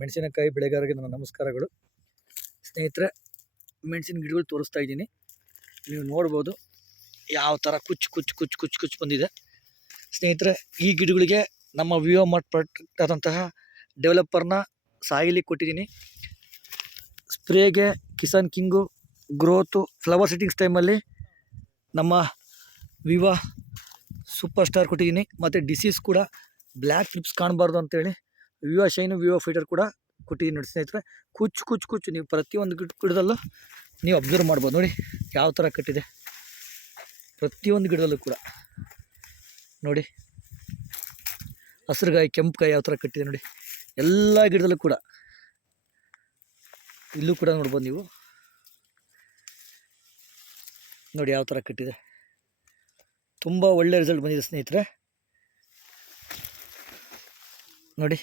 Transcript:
ಮೆಣಸಿನಕಾಯಿ ಬೆಳೆಗಾರರಿಗೆ ನನ್ನ ನಮಸ್ಕಾರಗಳು. ಸ್ನೇಹಿತರೆ, ಮೆಣಸಿನ ಗಿಡಗಳು ತೋರಿಸ್ತಾ ಇದ್ದೀನಿ. ನೀವು ನೋಡ್ಬೋದು ಯಾವ ಥರ ಕುಚ್ಚು ಬಂದಿದೆ. ಸ್ನೇಹಿತರೆ, ಈ ಗಿಡಗಳಿಗೆ ನಮ್ಮ ವಿವೋ ಮಾರ್ಟ್ ಪ್ರಾಡಕ್ಟ್ ಆದಂತಹ ಡೆವಲಪರ್ನ ಸಾಯಿಲಿಗೆ ಕೊಟ್ಟಿದ್ದೀನಿ. ಸ್ಪ್ರೇಗೆ Kisan king, growth, flower settings ಟೈಮಲ್ಲಿ ನಮ್ಮ ವಿವಾ ಸೂಪರ್ ಸ್ಟಾರ್ ಕೊಟ್ಟಿದ್ದೀನಿ. ಮತ್ತು ಡಿಸೀಸ್ ಕೂಡ ಬ್ಲ್ಯಾಕ್ ಫ್ಲಿಪ್ಸ್ ಕಾಣಬಾರ್ದು ಅಂತೇಳಿ ವಿವಾ ಶೈನು, ವಿವಾ ಫೈಟರ್ ಕೂಡ ಕೊಟ್ಟಿದ್ದೀನಿ ನೋಡಿ ಸ್ನೇಹಿತರೆ. ಕುಚ್ಚು ನೀವು ಪ್ರತಿಯೊಂದು ಗಿಡದಲ್ಲೂ ನೀವು ಅಬ್ಸರ್ವ್ ಮಾಡ್ಬೋದು. ನೋಡಿ ಯಾವ ಥರ ಕಟ್ಟಿದೆ ಪ್ರತಿಯೊಂದು ಗಿಡದಲ್ಲೂ ಕೂಡ. ನೋಡಿ ಹಸಿರುಗಾಯಿ, ಕೆಂಪುಗಾಯಿ ಯಾವ ಥರ ಕಟ್ಟಿದೆ ನೋಡಿ. ಎಲ್ಲ ಗಿಡದಲ್ಲೂ ಕೂಡ, ಇಲ್ಲೂ ಕೂಡ ನೋಡ್ಬೋದು ನೀವು. ನೋಡಿ ಯಾವ ಥರ ಕಟ್ಟಿದೆ. ತುಂಬ ಒಳ್ಳೆ ರಿಸಲ್ಟ್ ಬಂದಿದೆ ಸ್ನೇಹಿತರೆ. ನೋಡಿ.